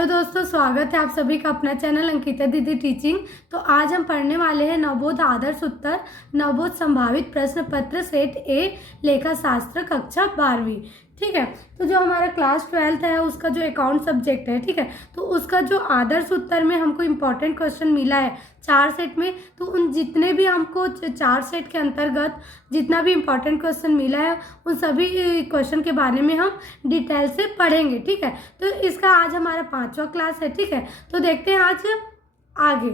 Hello दोस्तों, स्वागत है आप सभी का अपना चैनल अंकिता दीदी टीचिंग। तो आज हम पढ़ने वाले हैं नवबोध आदर्श उत्तर नवबोध संभावित प्रश्न पत्र सेट ए लेखा शास्त्र कक्षा 12वीं। ठीक है, तो जो हमारा क्लास 12th है उसका जो अकाउंट सब्जेक्ट है, ठीक है, तो उसका जो आदर्श उत्तर में हमको इम्पोर्टेंट क्वेश्चन मिला है 4 सेट में, तो उन जितने भी हमको 4 सेट के अंतर्गत जितना भी इम्पोर्टेंट क्वेश्चन मिला है उन सभी क्वेश्चन के बारे में हम डिटेल से पढ़ेंगे। ठीक है, तो इसका आज हमारा 5वां क्लास है। ठीक है, तो देखते हैं आज आगे।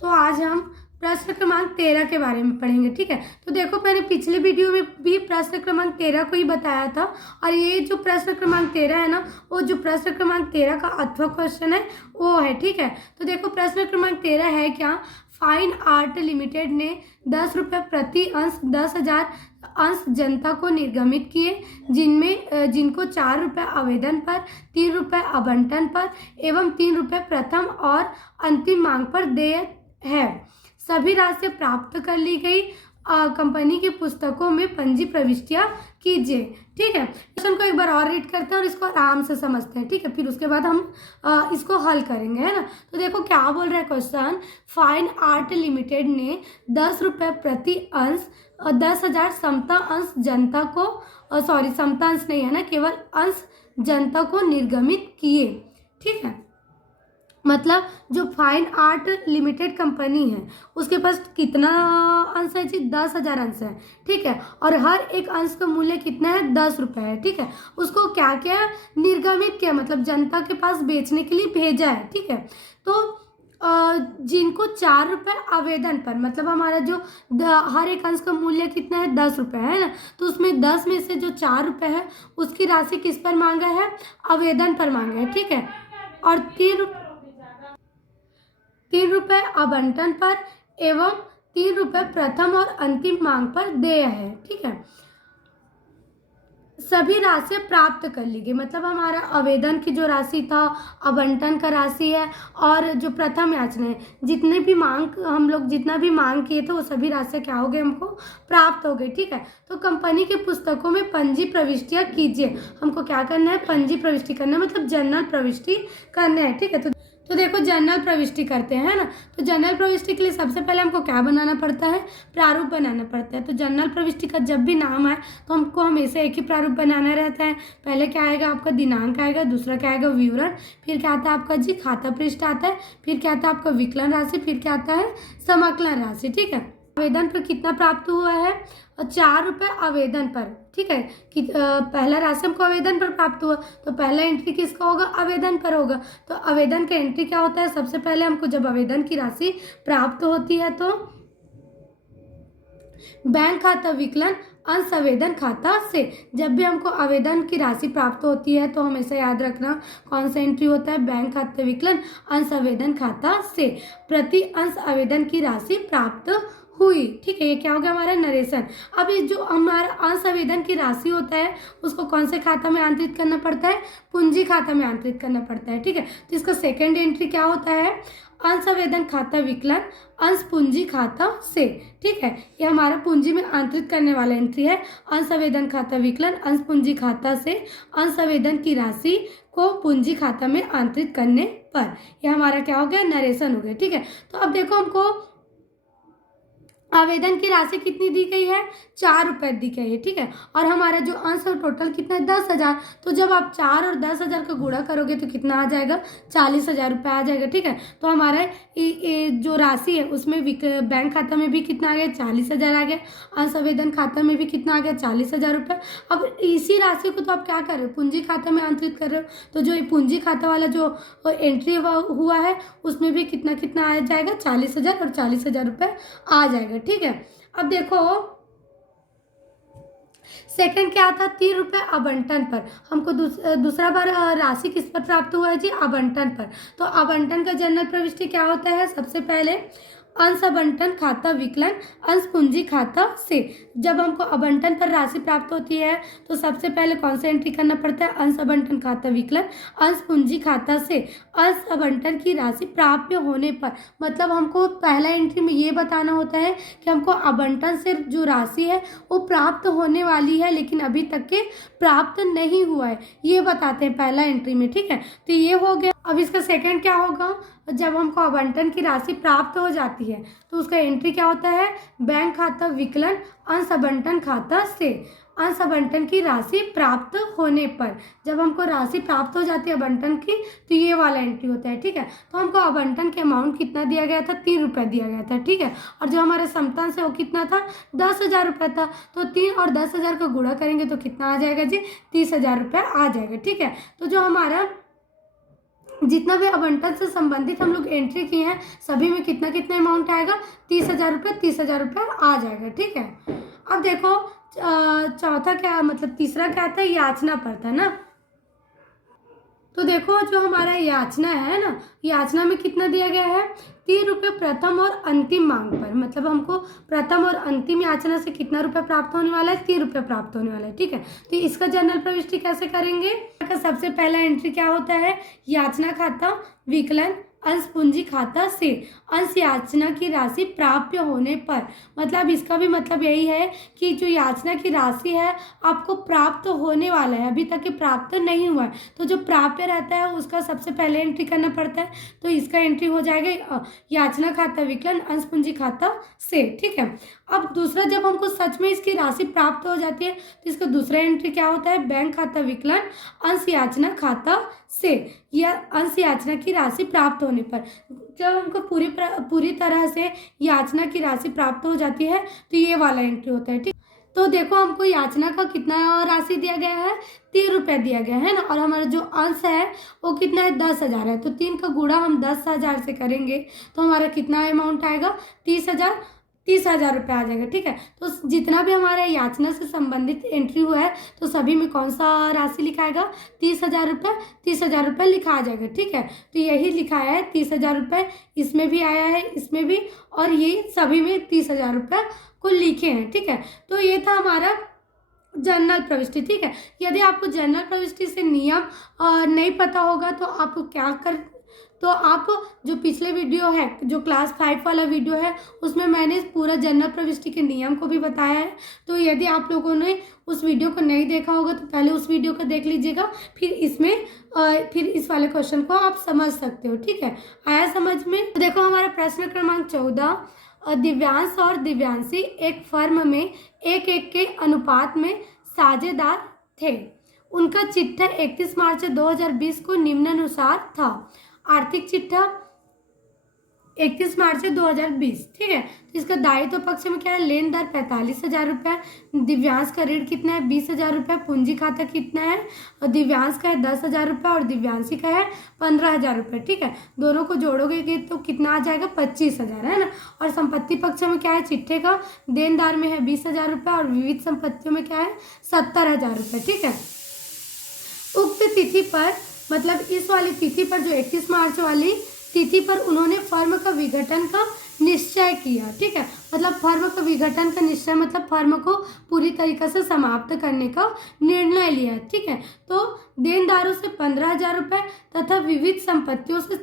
तो आज हम प्रश्न क्रमांक 13 के बारे में पढ़ेंगे। ठीक है, तो देखो मैंने पिछले वीडियो में भी प्रश्न क्रमांक 13 को ही बताया था, और ये जो प्रश्न क्रमांक 13 है ना, वो जो प्रश्न क्रमांक 13 का 8वां क्वेश्चन है वो है। ठीक है, तो देखो प्रश्न क्रमांक 13 है क्या, फाइन आर्ट लिमिटेड ने 10 रुपये प्रति अंश 10,000 अंश जनता को निर्गमित किए, जिनको 4 रुपये आवेदन पर, 3 रुपये आवंटन पर एवं 3 रुपये प्रथम और अंतिम मांग पर देय है। सभी राशि प्राप्त कर ली गई कंपनी की पुस्तकों में पंजी प्रविष्टियां कीजिए। ठीक है, क्वेश्चन को एक बार और रीड करते हैं और इसको आराम से समझते हैं। ठीक है, फिर उसके बाद हम इसको हल करेंगे, है ना। तो देखो क्या बोल रहा है क्वेश्चन, फाइन आर्ट लिमिटेड ने 10 रुपये प्रति अंश 10,000 समता अंश जनता को समता अंश नहीं है ना, केवल अंश जनता को निर्गमित किए। ठीक है, मतलब जो फाइन आर्ट लिमिटेड कंपनी है उसके पास कितना अंश है जी, 10,000 अंश है। ठीक है, और हर एक अंश का मूल्य कितना है, 10 रुपये है। ठीक है, उसको क्या किया, निर्गमित किया, मतलब जनता के पास बेचने के लिए भेजा है। ठीक है, तो जिनको 4 रुपये आवेदन पर, मतलब हमारा जो हर एक अंश का मूल्य कितना है, 10 रुपये है ना, तो उसमें 10 में से जो 4 रुपये है उसकी राशि किस पर मांगा है, आवेदन पर मांगा है। ठीक है, और 3 रुपये आवंटन पर एवं 3 रुपये प्रथम और अंतिम मांग पर देय है। ठीक है, सभी राशि प्राप्त कर ली गई, मतलब हमारा आवेदन की जो राशि था, आवंटन का राशि है, और जो प्रथम याचना है, जितने भी मांग हम लोग जितना भी मांग किए थे वो सभी राशि क्या हो गए, हमको प्राप्त हो गई। ठीक है, तो कंपनी की पुस्तकों में पंजी प्रविष्टियां कीजिए। हमको क्या करना है, पंजी प्रविष्टि करना है, मतलब जनरल प्रविष्टि करना है। ठीक है, तो देखो जनरल प्रविष्टि करते हैं, है ना। तो जनरल प्रविष्टि के लिए सबसे पहले हमको क्या बनाना पड़ता है, प्रारूप बनाना पड़ता है। तो जनरल प्रविष्टि का जब भी नाम आए तो हमको हमेशा एक ही प्रारूप बनाना रहता है। पहले क्या आएगा, आपका दिनांक आएगा, दूसरा क्या आएगा, विवरण, फिर क्या आता है आपका जी खाता पृष्ठ आता है, फिर क्या आता है आपका विकलन राशि, फिर क्या आता है समाकलन राशि। ठीक है, आवेदन पर कितना प्राप्त हुआ है, 4 रुपये आवेदन पर। ठीक है, कि पहला राशि हमको आवेदन पर प्राप्त हुआ, तो पहला एंट्री किसका होगा, आवेदन पर होगा। तो आवेदन का एंट्री क्या होता है, सबसे पहले हमको जब आवेदन की राशि प्राप्त होती है तो बैंक खाता विकलन अंश आवेदन खाता से, जब भी हमको आवेदन की राशि प्राप्त होती है तो हमेशा याद रखना कौन सा एंट्री होता है, बैंक खाता विकलन अंश आवेदन खाता से प्रति अंश आवेदन की राशि प्राप्त हुई। ठीक है, ये क्या हो गया हमारा नरेशन। अब ये जो हमारा अंश आवेदन की राशि होता है उसको कौन से खाता में आंतरित करना पड़ता है, पूंजी खाता में आंतरित करना पड़ता है। ठीक है, तो इसका सेकंड एंट्री क्या होता है, अंश आवेदन खाता विकलन अंश पूंजी खाता से। ठीक है, ये हमारा पूंजी में आंतरित करने वाला एंट्री है, अंश आवेदन खाता विकलन अंश पूंजी खाता से अंश आवेदन की राशि को पूंजी खाता में आंतरित करने पर, यह हमारा क्या हो गया, नरेशन हो गया। ठीक है, तो अब देखो हमको आवेदन की राशि कितनी दी गई है, 4 रुपये दी गई है। ठीक है, और हमारा जो अंश है टोटल कितना है, 10,000। तो जब आप 4 और 10,000 का गुणा करोगे तो कितना आ जाएगा, 40,000 रुपये आ जाएगा। ठीक है, तो हमारा जो राशि है उसमें बैंक खाता में भी कितना आ गया, 40,000 आ गया, अंश आवेदन खाता में भी कितना आ गया, 40,000 रुपये। अब इसी राशि को तो आप क्या कर रहे हो, पूंजी खाता में आंतरित कर रहे हो, तो जो पूंजी खाता वाला जो एंट्री हुआ है उसमें भी कितना कितना आ जाएगा, 40,000 और 40,000 रुपये आ जाएगा। ठीक है, अब देखो सेकंड क्या था, 3 रुपये आवंटन पर। हमको दूसरा बार राशि किस पर प्राप्त हुआ है जी, आवंटन पर। तो आवंटन का जनरल प्रविष्टि क्या होता है, सबसे पहले अंश आवंटन खाता विकलन अंश पूंजी खाता से। जब हमको आवंटन पर राशि प्राप्त होती है तो सबसे पहले कौन सा एंट्री करना पड़ता है, अंश आवंटन खाता विकलन अंश पूंजी खाता से अंश आवंटन की राशि प्राप्य होने पर, मतलब हमको पहला एंट्री में ये बताना होता है कि हमको आवंटन से जो राशि है वो प्राप्त होने वाली है लेकिन अभी तक के प्राप्त नहीं हुआ है, ये बताते हैं पहला एंट्री में। ठीक है, तो ये हो गया। अब इसका सेकंड क्या होगा, जब हमको आवंटन की राशि प्राप्त हो जाती है तो उसका एंट्री क्या होता है, बैंक खाता विकलन अंश आवंटन खाता से। अंश आवंटन की राशि प्राप्त होने पर, जब हमको राशि प्राप्त हो जाती है आवंटन की तो ये वाला एंट्री होता है। ठीक है, तो हमको आवंटन के अमाउंट कितना दिया गया था, 3 रुपये दिया गया था। ठीक है, और जो हमारे समतन से वो कितना था, 10,000 रुपये था। तो 3 और 10,000 का गुणा करेंगे तो कितना आ जाएगा जी, 30,000 रुपये आ जाएगा। ठीक है, तो जो हमारा जितना भी आवंटन से संबंधित हम लोग एंट्री किए हैं सभी में कितना कितना अमाउंट आएगा, 30,000 रुपये, 30,000 रुपये आ जाएगा। ठीक है, अब देखो चौथा क्या, मतलब तीसरा क्या था, याचना पर था ना। तो देखो जो हमारा याचना है ना, याचना में कितना दिया गया है, 3 रुपये प्रथम और अंतिम मांग पर। मतलब हमको प्रथम और अंतिम याचना से कितना रुपये प्राप्त होने वाला है, 3 रुपये प्राप्त होने वाला है। ठीक है, तो इसका जनरल प्रविष्टि कैसे करेंगे, सबसे पहला एंट्री क्या होता है, याचना खाता विकलन अंश पूंजी खाता से अंश याचना की राशि प्राप्य होने पर। मतलब इसका भी मतलब यही है कि जो याचना की राशि है आपको प्राप्त होने वाला है, अभी तक कि प्राप्त नहीं हुआ है, तो जो प्राप्य रहता है उसका सबसे पहले एंट्री करना पड़ता है। तो इसका एंट्री हो जाएगा याचना खाता विकलन अंश पूंजी खाता से। ठीक है, अब दूसरा, जब हमको सच में इसकी राशि प्राप्त हो जाती है तो इसका दूसरा एंट्री क्या होता है, बैंक खाता विकलन अंश याचना खाता से, या अंश याचना की राशि प्राप्त होने पर। जब हमको पूरी तरह से याचना की राशि प्राप्त हो जाती है तो ये वाला एंट्री होता है। ठीक, तो देखो हमको याचना का कितना राशि दिया गया है, 3 रुपये दिया गया है ना, और हमारा जो अंश है वो कितना है, 10,000 है। तो 3 का गुणा हम 10,000 से करेंगे तो हमारा कितना अमाउंट आएगा, 30,000 रुपये आ जाएगा। ठीक है, तो जितना भी हमारा याचना से संबंधित एंट्री हुआ है तो सभी में कौन सा राशि लिखाएगा, 30,000 रुपये, 30,000 रुपये लिखा आ जाएगा। ठीक है, तो यही लिखाया है 30,000 रुपये, इसमें भी आया है, इसमें भी, और ये सभी में 30,000 रुपये को लिखे हैं। ठीक है, तो ये था हमारा जनरल प्रविष्टि। ठीक है, यदि आपको जनरल प्रविष्टि से नियम नहीं पता होगा तो आप क्या कर, तो आप जो पिछले वीडियो है, जो क्लास 5 वाला वीडियो है, उसमें मैंने पूरा जनरल प्रविष्टि के नियम को भी बताया है। तो यदि आप लोगों ने उस वीडियो को नहीं देखा होगा तो पहले उस वीडियो को देख लीजिएगा, फिर इस वाले क्वेश्चन को आप समझ सकते हो। ठीक है, आया समझ में। तो देखो हमारा प्रश्न क्रमांक 14, दिव्यांश और दिव्यांशी एक फर्म में 1:1 के अनुपात में साझेदार थे। उनका चिट्ठा 31 मार्च 2020 को निम्नानुसार था। आर्थिक चिट्ठा 31 मार्च 2020। ठीक है, तो इसका दायित्व पक्ष में क्या है, लेनदार 45,000 रुपये, दिव्यांश का ऋण कितना है, 20,000 रुपये, पूंजी खाता कितना है, और दिव्यांश का है 10,000 रुपये और दिव्यांशी का है 15,000 रुपये। ठीक है, दोनों को जोड़ोगे तो कितना आ जाएगा, 25,000 है ना। और संपत्ति पक्ष में क्या है, चिट्ठे का देनदार में है 20,000 रुपये और विविध संपत्तियों में क्या है, 70,000 रुपये। ठीक है, उक्त तिथि पर, मतलब इस वाली तिथि पर, जो 31 मार्च वाली तिथि पर उन्होंने फर्म का विघटन का निश्चय किया। ठीक है, मतलब फर्म का विघटन का निश्चय मतलब फर्म को पूरी तरीके से समाप्त करने का निर्णय लिया। ठीक है, तो देनदारों से 15,000 रुपये तथा विविध संपत्तियों से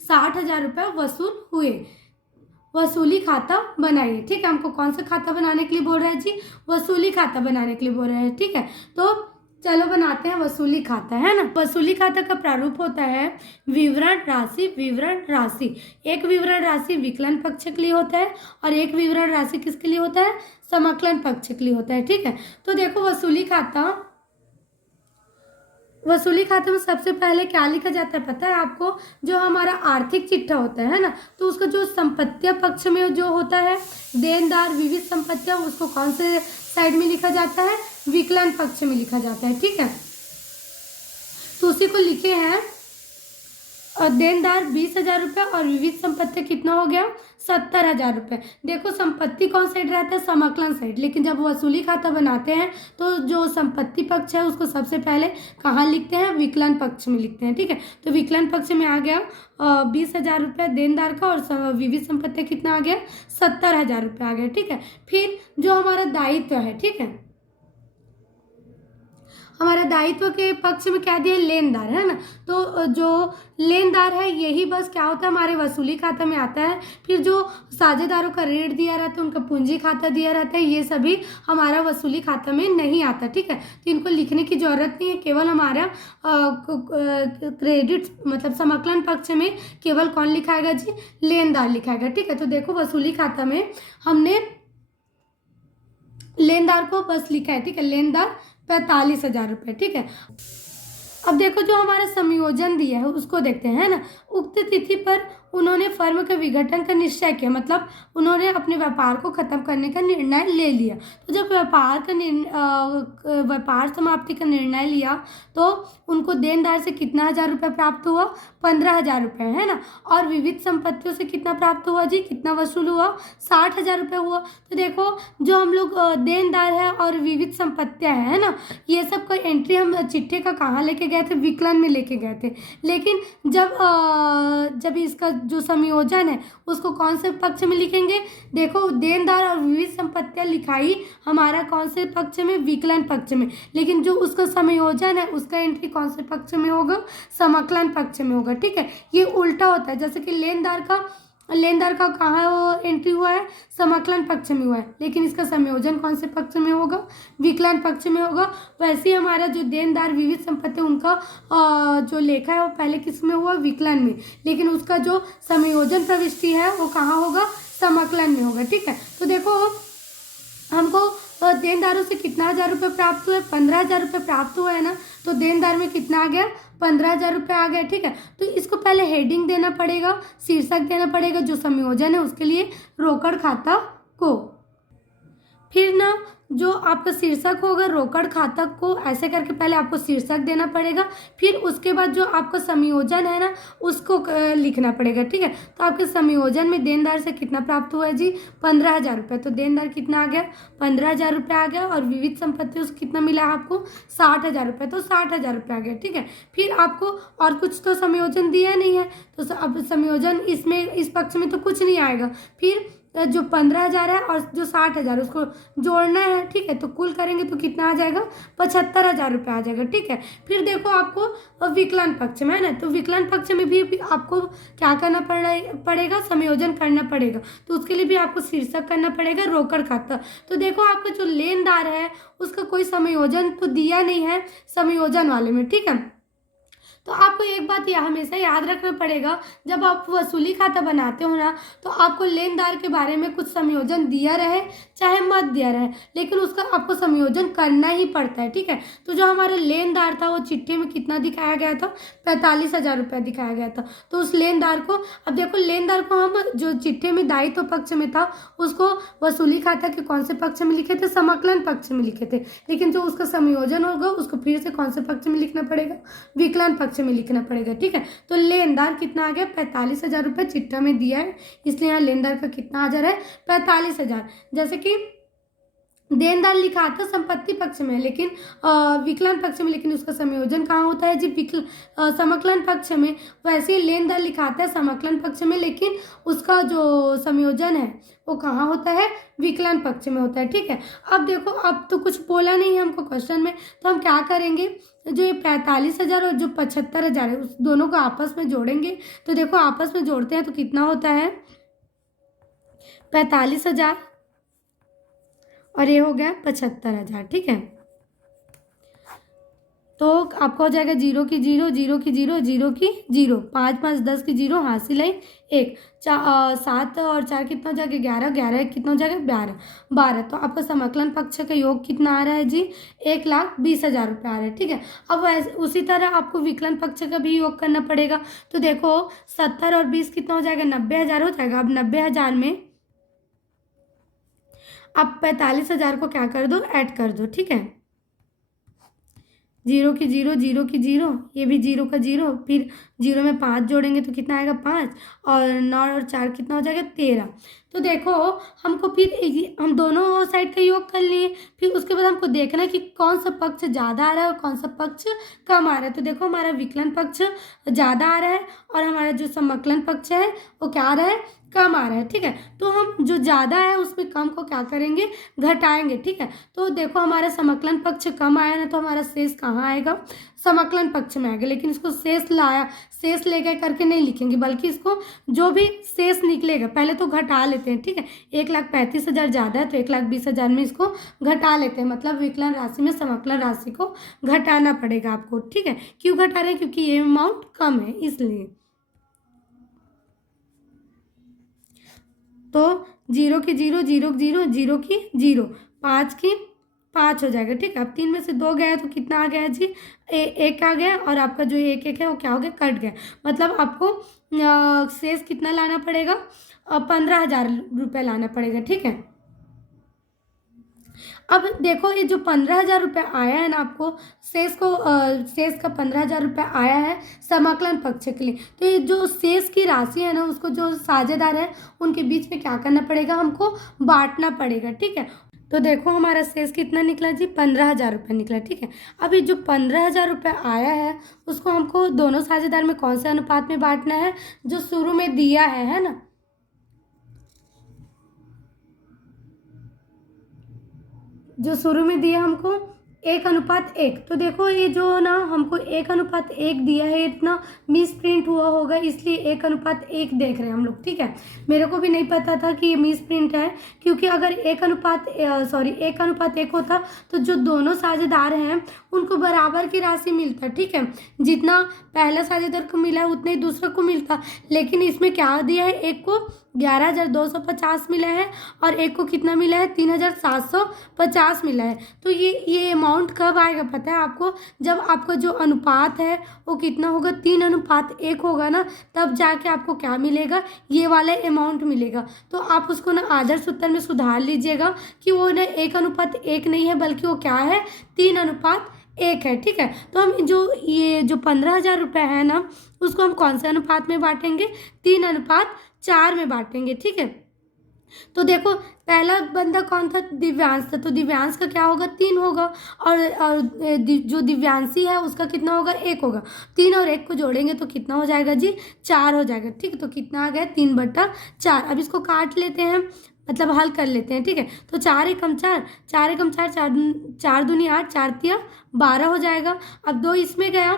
60,000 रुपये वसूल हुए। वसूली खाता बनाइए। ठीक है, हमको कौन सा खाता बनाने के लिए बोल रहे हैं जी, वसूली खाता बनाने के लिए बोल रहे हैं। ठीक है, तो चलो बनाते हैं वसूली खाता, है ना। वसूली खाता का प्रारूप होता है विवरण राशि, विवरण राशि। एक विवरण राशि विकलन पक्ष के लिए होता है और एक विवरण राशि किसके लिए होता है, समाकलन पक्ष के लिए होता है। ठीक है, तो देखो वसूली खाते में सबसे पहले क्या लिखा जाता है पता है आपको, जो हमारा आर्थिक चिट्ठा होता है ना, तो उसका जो संपत्तियां पक्ष में जो होता है, देनदार विविध संपत्तियां, उसको कौन से साइड में लिखा जाता है, विकलन पक्ष में लिखा जाता है। ठीक है, तो उसी को लिखे हैं देनदार 20,000 रुपये और विविध संपत्ति कितना हो गया, 70,000 रुपये। देखो संपत्ति कौन साइड रहता है, समाकलन साइड, लेकिन जब वसूली खाता बनाते हैं तो जो संपत्ति पक्ष है उसको सबसे पहले कहाँ लिखते हैं, विकलन पक्ष में लिखते हैं। ठीक है, तो विकलन पक्ष में आ गया 20,000 रुपये देनदार का और विविध संपत्ति कितना आ गया, 70,000 रुपये आ गया। ठीक है, फिर जो हमारा दायित्व है, ठीक है, हमारा दायित्व के पक्ष में क्या दिया है, लेनदार, है ना। तो जो लेनदार है यही बस क्या होता है, हमारे वसूली खाता में आता है। फिर जो साझेदारों का ऋण दिया रहता है, उनका पूंजी खाता दिया रहता है, ये सभी हमारा वसूली खाता में नहीं आता, ठीक है। तो इनको लिखने की जरूरत नहीं है, केवल हमारा क्रेडिट मतलब समाकलन पक्ष में केवल कौन लिखाएगा जी, लेनदार लिखाएगा, ठीक है। तो देखो वसूली खाता में हमने लेनदार को बस लिखा है, ठीक है, लेनदार 45,000 रुपये, ठीक है। अब देखो जो हमारा संयोजन दिया है उसको देखते हैं, है ना। उक्त तिथि पर उन्होंने फर्म के विघटन का निश्चय किया, मतलब उन्होंने अपने व्यापार को खत्म करने का निर्णय ले लिया। तो जब व्यापार समाप्ति का निर्णय लिया तो उनको देनदार से कितना 1,000 रुपये प्राप्त हुआ, 15,000 रुपये, है ना। और विविध संपत्तियों से कितना प्राप्त हुआ जी, कितना वसूल हुआ, 60,000 रुपये हुआ। तो देखो जो हम लोग देनदार है और विविध संपत्तियां है ना, ये सब का एंट्री हम चिट्ठे का कहाँ लेके गए थे, विकलन में लेके गए थे। लेकिन जब इसका जो संयोजन है उसको कौन से पक्ष में लिखेंगे, देखो देनदार और विविध संपत्तियां लिखाई हमारा कौन से पक्ष में, विकलन पक्ष में। लेकिन जो उसका संयोजन है उसका एंट्री कौन से पक्ष में होगा, समाकलन पक्ष में होगा, ठीक है। ये उल्टा होता है, जैसे कि लेनदार का कहाँ एंट्री हुआ है, समाकलन पक्ष में हुआ है, लेकिन इसका संयोजन कौन से पक्ष में होगा, विकलन पक्ष में होगा। वैसे ही हमारा जो देनदार विविध संपत्ति उनका जो लेखा है वो पहले किस में हुआ, विकलन में, लेकिन उसका जो संयोजन प्रविष्टि है वो कहाँ होगा, समाकलन में होगा, ठीक है। तो देखो हमको देनदारों से कितना 1,000 रुपये प्राप्त हुए, 15,000 रुपये प्राप्त हुआ है ना। तो देनदार में कितना आ गया, 15,000 रुपये आ गए, ठीक है। तो इसको पहले हेडिंग देना पड़ेगा, शीर्षक देना पड़ेगा जो संयोजन है उसके लिए, रोकड़ खाता को। फिर ना जो आपका शीर्षक होगा रोकड़ खाता को, ऐसे करके पहले आपको शीर्षक देना पड़ेगा। फिर उसके बाद जो आपका संयोजन है ना उसको लिखना पड़ेगा, ठीक है। तो आपके संयोजन में देनदार से कितना प्राप्त हुआ है जी, 15,000 रुपये। तो देनदार कितना आ गया, 15,000 रुपये आ गया। और विविध संपत्ति उसको कितना मिला आपको, 60,000 रुपये। तो 60,000 रुपये आ गया, ठीक है। फिर आपको और कुछ तो संयोजन दिया नहीं है, तो अब संयोजन इसमें इस पक्ष में तो कुछ नहीं आएगा। फिर जो 15,000 है और जो 60,000 उसको जोड़ना है, ठीक है। तो कुल करेंगे तो कितना आ जाएगा, 75,000 रुपये आ जाएगा, ठीक है। फिर देखो आपको विकलन पक्ष में है ना, तो विकलन पक्ष में भी आपको क्या करना पड़ेगा, संयोजन करना पड़ेगा। तो उसके लिए भी आपको शीर्षक करना पड़ेगा रोकड़ खाता। तो देखो आपका जो लेनदार है उसका कोई संयोजन तो दिया नहीं है संयोजन वाले में, ठीक है। तो आपको एक बात यह हमेशा याद रखना पड़ेगा, जब आप वसूली खाता बनाते हो ना तो आपको लेनदार के बारे में कुछ संयोजन दिया रहे चाहे मत दिया रहे, लेकिन उसका आपको संयोजन करना ही पड़ता है, ठीक है। तो जो हमारा लेनदार था वो चिट्ठी में कितना दिखाया गया था, 45,000 रुपये दिखाया गया था। तो उस लेनदार को, अब देखो लेनदार को हम जो चिट्ठी में दायित्व पक्ष में था उसको वसूली खाता के कौन से पक्ष में लिखे थे, समाकलन पक्ष में लिखे थे। लेकिन जो उसका संयोजन होगा उसको फिर से कौन से पक्ष में लिखना पड़ेगा, विकलन पक्ष में लिखना पड़ेगा, ठीक है। तो लेनदार कितना आ गया, 45,000 रुपये चिट्ठा में दिया है, इसलिए यहाँ लेनदार का कितना 1,000 है, 45,000। जैसे कि देनदार लिखा था संपत्ति पक्ष में लेकिन विकलन पक्ष में, लेकिन उसका संयोजन कहाँ होता है जी, समाकलन पक्ष में। वैसे ही लेनदार लिखाता है समाकलन पक्ष में, लेकिन उसका जो संयोजन है वो कहाँ होता है, विकलन पक्ष में होता है, ठीक है। अब देखो अब तो कुछ बोला नहीं है हमको क्वेश्चन में, तो हम क्या करेंगे, जो ये 45,000 और जो 75,000 है उस दोनों को आपस में जोड़ेंगे। तो देखो आपस में जोड़ते हैं तो कितना होता है, 45,000 और ये हो गया 75,000, ठीक है। तो आपका हो जाएगा 0 की 0, 0 की 0, 0 की 0, 5 5 10 की 0, हासिल है 1, 7 और 4 कितना हो जाएगा 11, 11 कितना हो जाएगा 12, 12। तो आपका समाकलन पक्ष का योग कितना आ रहा है जी, 1,20,000 रुपये आ रहा है, ठीक है। अब वैसे उसी तरह आपको विकलन पक्ष का भी योग करना पड़ेगा। तो देखो 70 और 20 कितना हो जाएगा, 90,000 हो जाएगा। अब 90,000 में आप 45,000 को क्या कर दो, ऐड कर दो, ठीक है। 0 की 0, 0 की 0, ये भी 0 का 0, फिर 0 में 5 जोड़ेंगे तो कितना आएगा 5, और 9 और 4 कितना हो जाएगा 13। तो देखो हमको फिर हम दोनों साइड का योग कर लिए, फिर उसके बाद हमको देखना है कि कौन सा पक्ष ज़्यादा आ रहा है और कौन सा पक्ष कम आ रहा है। तो देखो हमारा विकलन पक्ष ज़्यादा आ रहा है और हमारा जो समाकलन पक्ष है वो क्या आ रहा है, कम आ रहा है। ठीक है, तो हम जो ज़्यादा है उसमें कम को क्या करेंगे, घटाएंगे। ठीक है, तो देखो हमारा समाकलन पक्ष कम आया ना, तो हमारा शेष कहाँ आएगा, समाकलन पक्ष में आएगा। लेकिन इसको शेष लेकर करके नहीं लिखेंगे, बल्कि इसको जो भी शेष निकलेगा पहले तो घटा लेते हैं। ठीक है, 1,35,000 ज़्यादा है तो 1,20,000 में इसको घटा लेते हैं, मतलब विकलन राशि में समाकलन राशि को घटाना पड़ेगा आपको। ठीक है, क्यों घटा रहे हैं, क्योंकि ये अमाउंट कम है इसलिए। तो 0 की 0, 0 की 0, 0 की 0, 5 की 5 हो जाएगा। ठीक है, अब 3 में से 2 गया तो कितना आ गया जी, 1 आ गया, और आपका जो 1 है वो क्या हो गया, कट गया। मतलब आपको शेष कितना लाना पड़ेगा, 15,000 रुपये लाना पड़ेगा। ठीक है, अब देखो ये जो 15,000 रुपये आया है ना आपको, शेष का 15,000 रुपये आया है समाकलन पक्ष के लिए। तो ये जो शेष की राशि है ना, उसको जो साझेदार है उनके बीच में क्या करना पड़ेगा, हमको बांटना पड़ेगा। ठीक है, तो देखो हमारा शेष कितना निकला जी, 15,000 रुपये निकला। ठीक है, अब ये जो 15,000 रुपये आया है उसको हमको दोनों साझेदार में कौन से अनुपात में बांटना है, जो शुरू में दिया है ना, जो शुरू में दिया हमको 1:1। तो देखो ये जो ना हमको 1:1 दिया है, इतना मिस प्रिंट हुआ होगा इसलिए 1:1 देख रहे हैं हम लोग। ठीक है, मेरे को भी नहीं पता था कि ये मिस प्रिंट है, क्योंकि अगर 1:1 होता तो जो दोनों साझेदार हैं उनको बराबर की राशि मिलता। ठीक है, जितना पहला साझेदार को मिला है उतना ही दूसरे को मिलता, लेकिन इसमें क्या दिया है, एक को 11,250 मिला है और एक को कितना मिला है, 3,750 मिला है। तो ये अमाउंट कब आएगा पता है आपको, जब आपका जो अनुपात है वो कितना होगा, 3:1 होगा ना, तब जाके आपको क्या मिलेगा, ये वाला अमाउंट मिलेगा। तो आप उसको ना आदर्श उत्तर में सुधार लीजिएगा कि वो ना 1:1 नहीं है, बल्कि वो क्या है, 3:1 है। ठीक है, तो हम ये जो 15,000 रुपये है ना, उसको हम कौन से अनुपात में बांटेंगे, 3:4 में बांटेंगे। ठीक है, तो देखो पहला बंदा कौन था, दिव्यांश था, तो दिव्यांश का क्या होगा, 3 होगा, और जो दिव्यांशी है उसका कितना होगा, 1 होगा। 3 और 1 को जोड़ेंगे तो कितना हो जाएगा जी, 4 हो जाएगा। ठीक है, तो कितना आ गया, 3/4। अब इसको काट लेते हैं, मतलब हल कर लेते हैं। ठीक है, तो 4 एकम 4, 4 एकम 4, 4 दूनी 8, 4 तिया 12 हो जाएगा। अब 2 इसमें गया,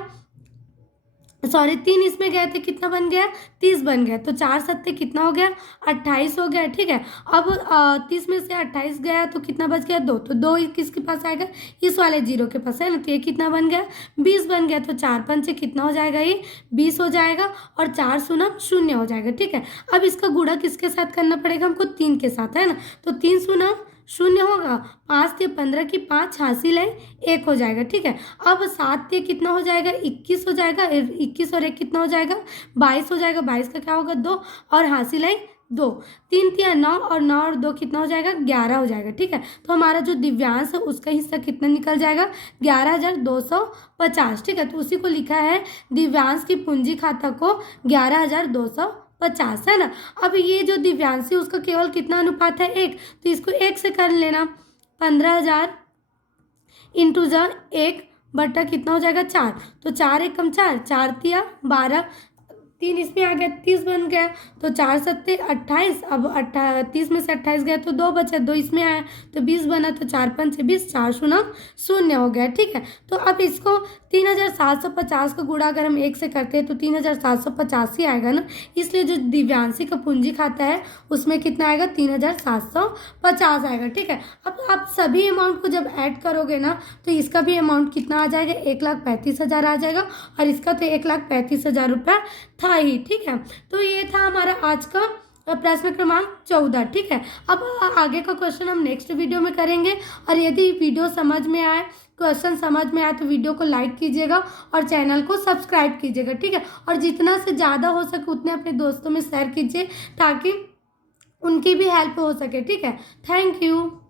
3 इसमें गए थे, कितना बन गया, 30 बन गया। तो 4 सत्ते कितना हो गया, 28 हो गया। ठीक है, अब 30 में से 28 गया तो कितना बच गया, 2। तो 2 किसके पास आएगा, इस वाले 0 के पास है ना, तो ये कितना बन गया, 20 बन गया। तो 4 पंचे कितना हो जाएगा, ये 20 हो जाएगा, और 4 शून्य 0 हो जाएगा। ठीक है, अब इसका गुणा किसके साथ करना पड़ेगा हमको, 3 के साथ, है ना, तो 3 शून्य 0 होगा, 5 से 15 की 5 हासिल है 1 हो जाएगा। ठीक है, अब 7 से कितना हो जाएगा, 21 हो जाएगा, 21 और 1 कितना हो जाएगा, 22 हो जाएगा। 22 का क्या होगा, 2, और हासिल है 2, 3 तिया 9, और 9 और 2 कितना हो जाएगा, 11 हो जाएगा। ठीक है, तो हमारा जो दिव्यांश है उसका हिस्सा कितना निकल जाएगा, 11,250। ठीक है, तो उसी को लिखा है, दिव्यांश की पूंजी खाता को 11,250, है ना। अब ये जो दिव्यांशी उसका केवल कितना अनुपात है, 1, तो इसको 1 से कर लेना, 15,000 इंटू 1 बटा कितना हो जाएगा, 4। तो 4 एकम 4, 4 तिया 12, 3 इसमें आ गया, 30 बन गया। तो 4 सत्ते 28, अब 30 में से 28 गया तो 2 बचा, 2 इसमें आया तो 20 बना, तो 4 पंचे 20, 4 शून्य 0 हो गया। ठीक है, तो अब इसको 3,750 का गुणा अगर हम 1 से करते हैं तो 3,750 ही आएगा ना, इसलिए जो दिव्यांशी का पूंजी खाता है उसमें कितना आएगा, 3,750 आएगा। ठीक है, अब आप सभी अमाउंट को जब ऐड करोगे ना तो इसका भी अमाउंट कितना आ जाएगा, 1,35,000 आ जाएगा, और इसका तो 1,35,000 रुपया था ही। ठीक है, तो ये था हमारा आज का प्रश्न क्रमांक 14। ठीक है, अब आगे का क्वेश्चन हम नेक्स्ट वीडियो में करेंगे, और यदि वीडियो समझ में आए, क्वेश्चन समझ में आए तो वीडियो को लाइक कीजिएगा और चैनल को सब्सक्राइब कीजिएगा। ठीक है, और जितना से ज़्यादा हो सके उतने अपने दोस्तों में शेयर कीजिए ताकि उनकी भी हेल्प हो सके। ठीक है, थैंक यू।